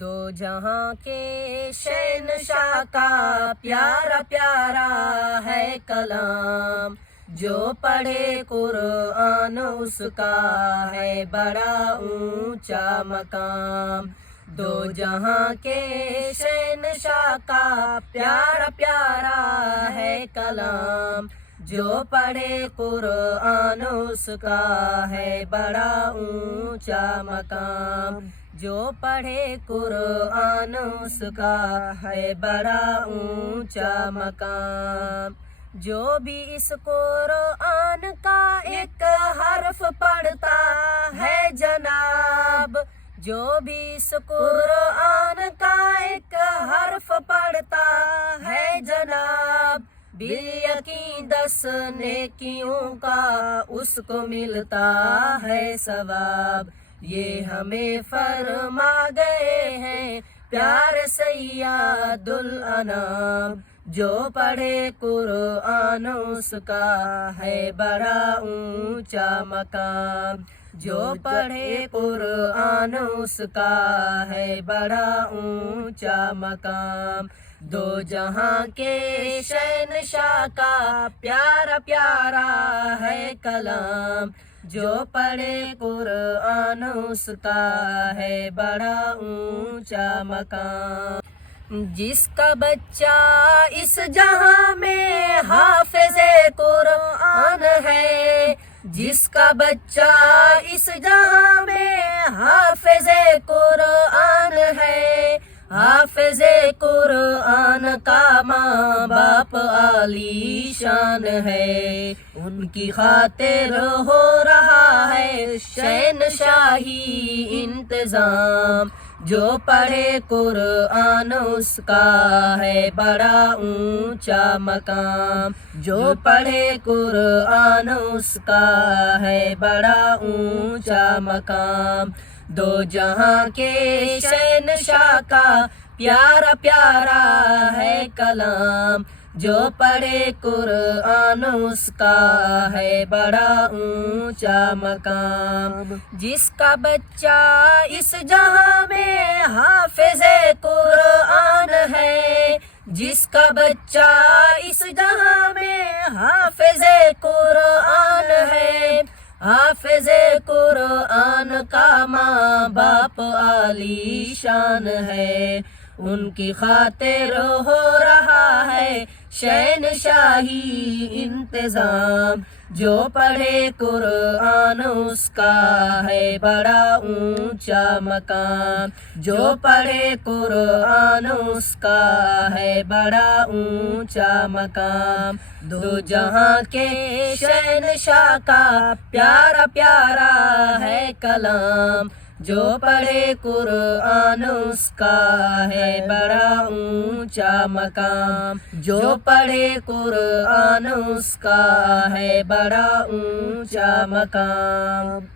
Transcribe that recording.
دو جہاں کے شہنشاہ کا پیارا پیارا ہے کلام، جو پڑھے قرآن اس کا ہے بڑا اونچا مقام۔ دو جہاں کے شہنشاہ کا پیارا پیارا ہے کلام، جو پڑھے قرآن اس کا ہے بڑا اونچا مقام۔ جو پڑھے قرآن اس کا ہے بڑا اونچا مقام۔ جو بھی اس قرآن کا ایک حرف پڑھتا ہے جناب، جو بھی اس قرآن کا ایک حرف پڑھتا ہے جناب، بالیقین 10 نیکیوں کا اس کو ملتا ہے ثواب۔ یہ ہمیں فرما گئے ہیں پیارے سید الانام، جو پڑھے قرآن اس کا ہے بڑا اونچا مقام۔ جو پڑھے قرآن اس کا ہے بڑا اونچا مقام۔ دو جہاں کے شہنشاہ کا پیارا پیارا ہے کلام، جو پڑھے قرآن اس کا ہے بڑا اونچا مقام۔ جس کا بچہ اس جہاں میں حافظ قرآن ہے، جس کا بچہ اس جہاں میں حافظ قرآن ہے، حافظ قرآن کا ماں باپ عالی شان ہے، ان کی خاطر ہو رہا ہے شہنشاہی انتظام۔ جو پڑھے قرآن اس کا ہے بڑا اونچا مقام، جو پڑھے قرآن اس کا ہے بڑا اونچا مقام۔ دو جہاں کے شہنشاہ کا پیارا پیارا ہے کلام، جو پڑھے قرآن اس کا ہے بڑا اونچا مقام۔ جس کا بچہ اس جہاں میں حافظ قرآن ہے، جس کا بچہ اس جہاں میں حافظ قرآن ہے، حافظ قرآن کا ماں باپ عالی شان ہے، ان کی خاطر ہو رہا ہے شہنشاہی انتظام۔ جو پڑھے قرآن اس کا ہے بڑا اونچا مقام، جو پڑھے قرآن اس کا ہے بڑا اونچا مقام۔ دو جہاں کے شہنشاہ کا پیارا پیارا ہے کلام، جو پڑھے قرآن اس کا ہے بڑا اونچا مقام۔ جو پڑھے قرآن اس کا ہے بڑا اونچا مقام۔